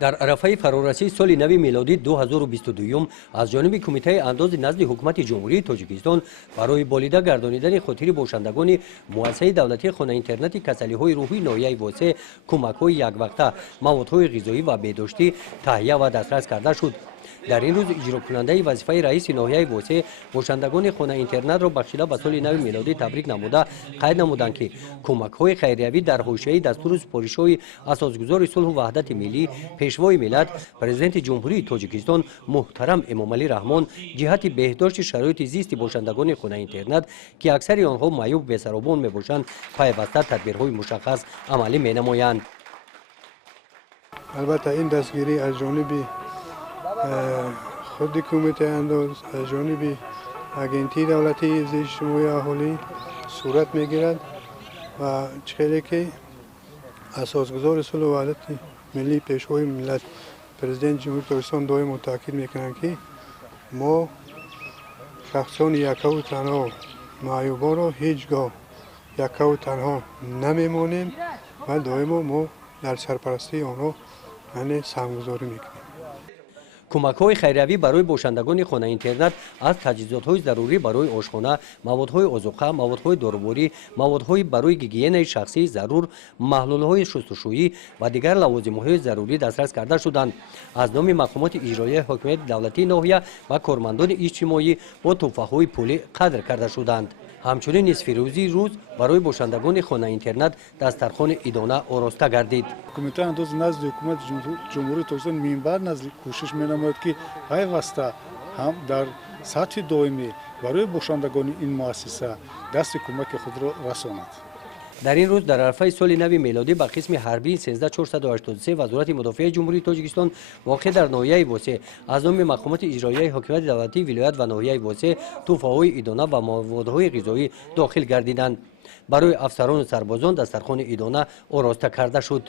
در عرفه فرارسی سال نو میلادی 2022 از جانب کمیته انداز نزد حکومت جمهوری تاجیکستان برای بالیده گردانیدن خاطر باشندگان مؤسسه دولتی خانه اینترنت کسلی‌های روحی ناحیه واسه کمک‌های یک وقته موادهای غذایی و بهداشتی تهیه و دسترس کرده شد. در این روز اجرا کننده وظیفه رئیس ناحیه واسه باشندگان خانه اینترنت را بخشیده به سال نو میلادی تبریک نموده قید نمودند که کمک‌های خیریوی در حوزه دستور سپارش‌های اساسگذار صلح و وحدت ملی پیشوای ملت پرزیدنت جمهوری تاجیکستان محترم امامعلی رحمان جهت بهداشت شرایط زیست باشندگان خانه اینترنت که اکثر آنها معیوب به سرابان میباشند پیوسته تدبیرهای مشخص عملی می‌نمایند. البته این دستگیری از جانب خود کمیته انداز از جانب اگنتی دولتی زیر اجتماعی اهالی صورت میگیرد و چخیلی که اساسگذار صلح و وحدت ملی پیشوای ملت پرزیدنت جمهوری تاجیکستان دائم تاکید میکنند که ما شخصان یکه و تنها معیوبان را هیچگاه یکه و تنها نمیمانیم و دائم ما در سرپرستی آنها سهمگذاری میکنیم. کمک‌های خیریوی برای باشندگان خانه اینترنت از تجهیزات‌های ضروری برای آشخانه، موادهای آذوقه، موادهای داروباری، موادهای برای گیگین شخصی ضرور، محلول‌های شستشویی و دیگر لوازم‌های ضروری دسترس کرده شدند. از نام مقامات اجرایی حکومت دولتی ناحیه و کارمندان اجتماعی با تحفه‌های پولی قدر کرده شدند. همچنین نصف روزی روز برای باشندگان خانه اینترنت دسترخوان ایدانه آراسته گردید. کمیته انداز نزد حکومت جمهوری تاجیکستان منبر نزد کوشش می‌نماید که پیوسته هم در سطح دائمی برای باشندگان این مؤسسه دست کمک خود را رساند. در این روز در عرفه سال نو میلادی به قسم حربی 13483 وزارت مدافع جمهوری تاجیکستان واقع در ناحیه واسه از نام مقامات اجرایی حکومت دولتی ولایت و ناحیه واسه تحفه‌های ایدانه و موادهای غذایی داخل گردیدند. برای افسران و سربازان دسترخوان ایدانه آراسته کرده شد.